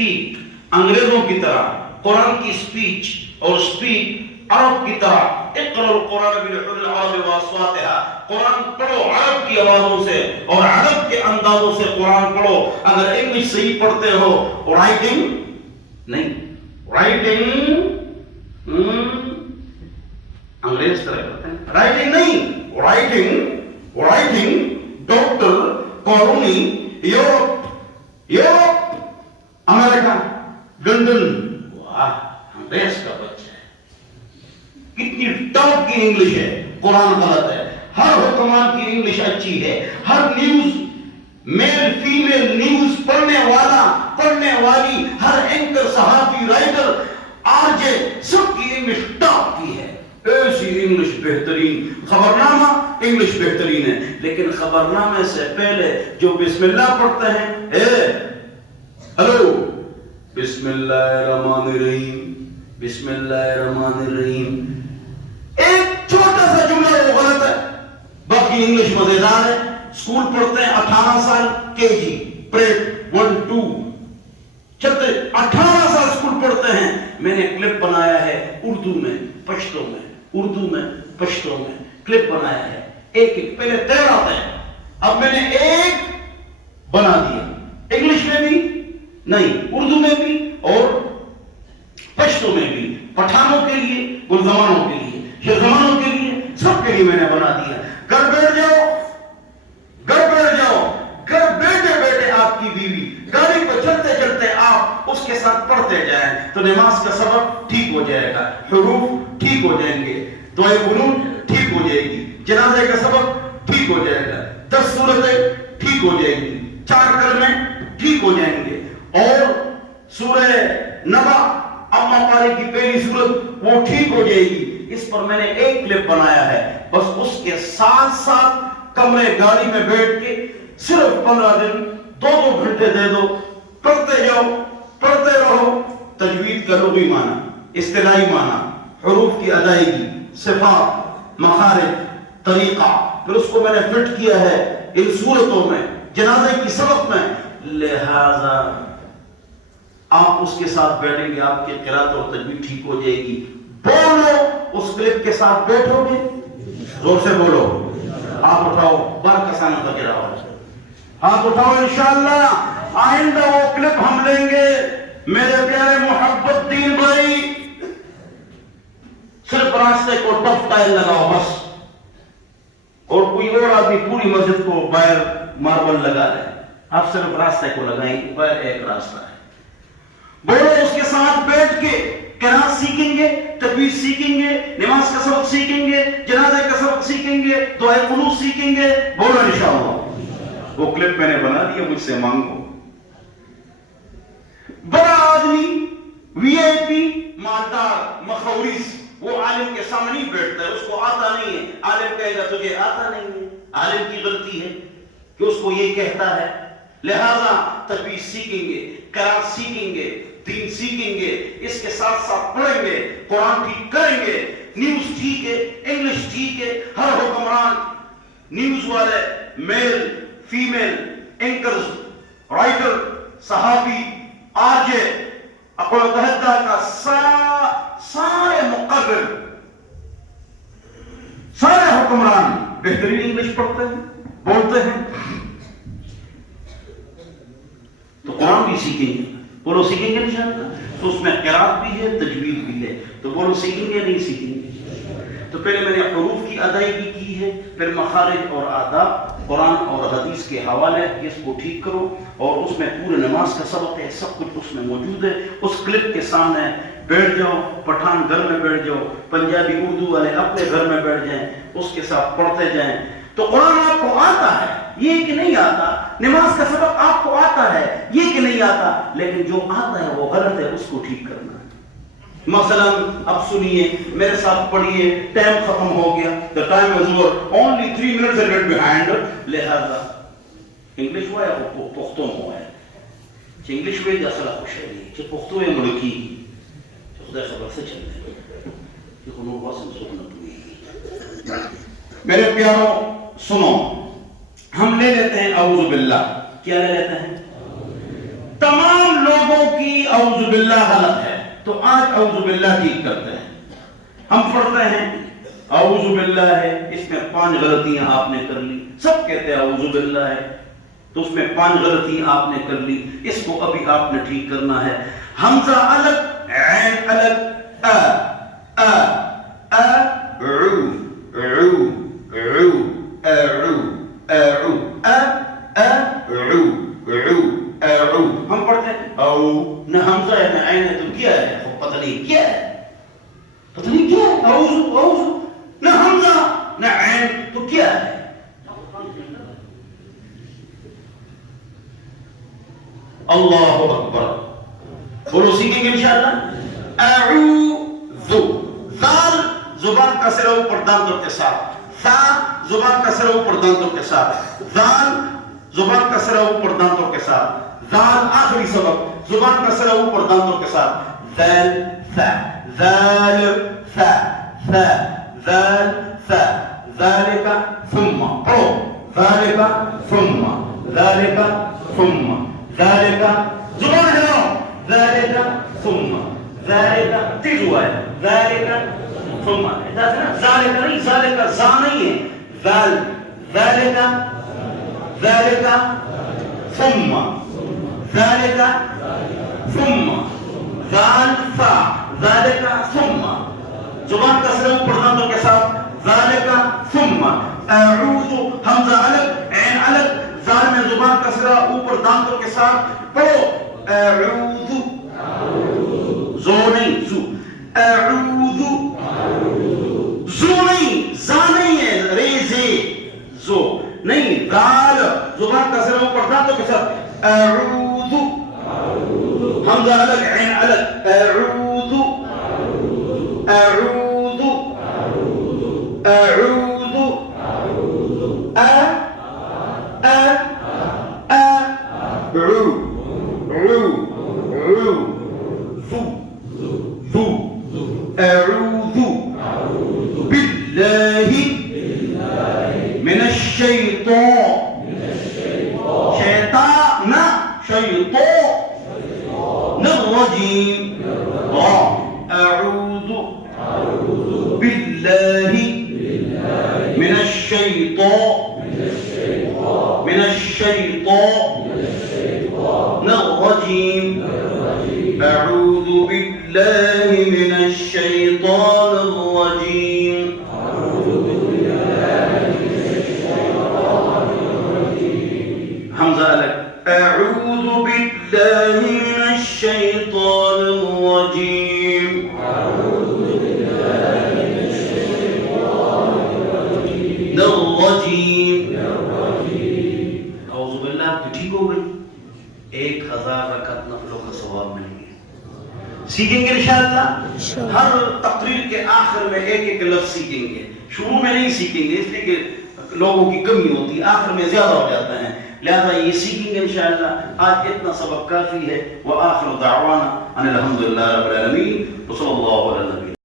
انگریزوں کی طرح قرآن کی سپیچ اور سپیچ عرب کی طرح اقرأ القرآن بلحن العرب واصواتها، قرآن پڑھو عرب کی آوازوں سے اور عرب کے اندازوں سے قرآن پڑھو. اگر انگلش صحیح پڑھتے ہو رائٹنگ نہیں، رائٹنگ انگریز طرح کرتے ہیں، رائٹنگ نہیں، رائٹنگ ڈاکٹر کالونی یورپ امریکہ لندن. واہ انگریز کا بچہ ہے، کتنی ٹاپ کی انگلش ہے. قرآن غلط ہے. ہر حکمران کی انگلش اچھی ہے. ہر نیوز میل فیمیل نیوز پڑھنے والا پڑھنے والی ہر اینکر صحافی رائٹر آرجے سب کی انگلش ٹاپ کی ہے. ایسی انگلش بہترین. خبرنامہ انگلش بہترین ہے، لیکن خبرنامے سے پہلے جو بسم اللہ پڑھتے ہیں، ہلو بسم اللہ الرحمن الرحیم، بسم اللہ الرحمن الرحیم، ایک چھوٹا سا جملہ وہ غلط ہے. باقی انگلش مزیدار ہے. اسکول پڑھتے ہیں 18 سال کے جی پریپ 1 2 چلتے 18 سال اسکول پڑھتے ہیں. میں نے کلپ بنایا ہے اردو میں پشتو میں کلپ بنایا ہے. ایک پہلے 13 آتے ہیں، اب میں نے ایک بنا دیا. انگلش میں بھی نہیں، اردو میں بھی اور پشتو میں بھی، پٹھانوں کے لیے، گلزمانوں کے لیے، شیرزمانوں کے لیے، سب کے لیے میں نے بنا دیا. گھر بیٹھ جاؤ، گھر بیٹھے آپ کی بیوی گاڑی پہ چلتے آپ اس کے ساتھ پڑھتے جائیں تو نماز کا سبق ٹھیک ہو جائے گا، حروف ٹھیک ہو جائیں گے، دعائے قنوت ٹھیک ہو جائے گی، جنازے کا سبق ٹھیک ہو جائے گا، 10 سورتیں ٹھیک ہو جائیں گی، 4 کلمے ٹھیک ہو جائیں گے، اور سورہ نبا اما پارے کی پہلی سورت وہ ٹھیک ہو جائے گی. اس پر میں نے ایک کلپ بنایا ہے. بس اس کے ساتھ کمرے گاڑی میں بیٹھ کے صرف 15 دن 2 گھنٹے دے دو، پڑھتے جاؤ، پڑھتے رہو. تجوید کا لغوی معنی، اصطلاحی معنی، حروف کی ادائیگی، صفات، مخارج، طریقہ، پھر اس کو میں نے فٹ کیا ہے ان صورتوں میں، جنازے کی سبق میں. لہذا آپ اس کے ساتھ بیٹھیں گے، آپ کی قرات اور تجوید ٹھیک ہو جائے گی. بولو، اس کلپ کے ساتھ بیٹھو گے، زور سے بولو. ہاتھ اٹھاؤ، بارکسانہ تک رہو، ہاتھ اٹھاؤ. انشاءاللہ آئندہ وہ کلپ ہم لیں گے. میرے پیارے محبت دین بھائی، صرف راستے کو ٹف ٹائل لگاؤ بس، اور کوئی اور آدمی پوری مسجد کو باہر ماربل لگا رہے. آپ صرف راستے کو لگائیں گے، باہر ایک راستہ ہے. بولو، اس کے ساتھ بیٹھ کے قرات سیکھیں گے، تجوید سیکھیں گے، نماز کا سبق سیکھیں گے، جنازے کا سبق سیکھیں گے، دعائے قنوت سیکھیں گے. بولو انشاءاللہ. وہ کلپ میں نے بنا دیا، مجھ سے مانگو. بڑا آدمی وی آئی پی مالدار مخوریس وہ عالم کے سامنے نہیں بیٹھتا ہے، اس کو آتا نہیں ہے. عالم کہے گا تجھے آتا نہیں ہے. عالم کی غلطی ہے کہ اس کو یہ کہتا ہے. لہذا تجوید سیکھیں گے، قرات سیکھیں گے، دین سیکھیں گے، اس کے ساتھ پڑھیں گے، قرآن ٹھیک کریں گے، نیوز ٹھیک ہے، انگلش ٹھیک ہے. ہر حکمران، نیوز والے، میل فیمیل اینکرز، رائٹر، صحافی، آرجے، اقوال متحدہ کا سارے مقرر، سارے حکمران بہترین انگلش پڑھتے ہیں، بولتے ہیں. تو قرآن بھی سیکھیں گے. بولو سیکھیں گے انشاءاللہ. تو اس میں قرات بھی ہے، تجوید بھی ہے. تو بولو سیکھیں گے نہیں سیکھیں گے. تو پہلے میں نے حروف کی ادائیگی کی ہے، پھر مخارج اور آداب، قرآن اور حدیث کے حوالے، اس کو ٹھیک کرو. اور اس میں پورے نماز کا سبق ہے، سب کچھ اس میں موجود ہے. اس کلپ کے سامنے بیٹھ جاؤ. پٹھان گھر میں بیٹھ جاؤ، پنجابی اردو والے اپنے گھر میں بیٹھ جائیں، اس کے ساتھ پڑھتے جائیں. تو قرآن آپ کو آتا ہے یہ کہ نہیں آتا، نماز کا سبق آپ کو آتا ہے یہ کہ نہیں آتا، لیکن جو آتا ہے وہ غلط ہے، اس کو ٹھیک کرنا ہے. مثلا اب سنیے، میرے ساتھ پڑھیے. ٹائم ختم ہو گیا. The time is over. Only 3 minutes are left behind. لہذا انگلش ہوا ہے وہ پختوں ہوا ہے. انگلش ہوئے جیسا خوش ہے نہیں کہ پختوں ہے ملکی خدا خبر سے چلتے ہیں کہ انہوں نے بہت سننا پوئی. میرے پیاروں سنو، ہم لے لیتے ہیں اعوذ باللہ. کیا لے لیتے ہیں؟ تمام لوگوں کی اعوذ باللہ غلط ہے، تو آج اعوذ باللہ ٹھیک کرتے ہیں. ہم پڑھتے ہیں اعوذ باللہ ہے، اس میں 5 غلطیاں آپ نے کر لی. سب کہتے ہیں اعوذ باللہ ہے، تو اس میں 5 غلطیاں آپ نے کر لی. اس کو ابھی آپ نے ٹھیک کرنا ہے. حمزہ الگ، عین الگ، عو عو عو اعو اعو اعو عو اعو. ہم پڑھتے ہیں او، نہ حمزہ ہے نہ عین ہے، تو کیا ہے؟ پتہ نہیں کیا ہے، پتہ نہیں کیا ہے. اعوذ اعوذ، نہ حمزہ نہ عین، تو کیا ہے؟ اللہ اکبر. بولو سیکھیں گے انشاءاللہ. اعوذ، ذال زبان کا سر اوپر دانتوں کے ساتھ، ذا زبان کا سر اوپر دانتوں کے ساتھ، ذال زبان کا سر اوپر دانتوں کے ساتھ، ذال آخری سبق زبان کا سر اوپر دانتوں کے ساتھ، ذال ثا ذال ثا ثا ذال ثا ذالک ثم، پڑھو ذالک ثم ذالک ثم ذالک، زبان ہلاؤ، ذالک ثم ذالک، تیز ہوا ہے، ذالک ثم، ذالک نہیں، ذالک زا نہیں ہے، ذال ذالک ذالک ثم ذالک ثم ذال فا ذالک ثم، زبان کا سر اوپر دانتوں کے ساتھ، ذالک ثم. اعوذ حمزہ الگ، عین الگ، ذال میں زبان کا سر اوپر دانتوں کے ساتھ. پڑھو اعوذ، زو نہیں زو، اعوذ، زو نہیں، زا نہیں ہے، ریزے زو نہیں، ذال زبان کا سر اوپر دانتوں کے ساتھ، اعوذ، حمزہ الگ عین الگ، اعوذ اعوذ اعوذ ا ا ا عو عو عو ذو ذو اعوذ باللہ من الشیطان، شیطان شیطان الرجیم، اعوذ باللہ من الشیطان من الشیطان الرجیم، اعوذ باللہ من الشیطان الرجیم. حمزہ الگ، اعوذ باللہ من الشیطان الرجیم. الرجیم، اعوذ باللہ تو ٹھیک ہو گئی. 1000 رکعت نفلوں کا ثواب ملیں گے. سیکھیں گے انشاءاللہ. ہر تقریر کے آخر میں ایک ایک لفظ سیکھیں گے. شروع میں نہیں سیکھیں گے اس لیے کہ لوگوں کی کمی ہوتی ہے، آخر میں زیادہ ہو جاتا ہے، لہذا یہ سیکھیں گے انشاءاللہ. آج اتنا سبق کافی ہے. وآخر دعوانا ان الحمدللہ رب العالمین وصلی اللہ علیہ وسلم.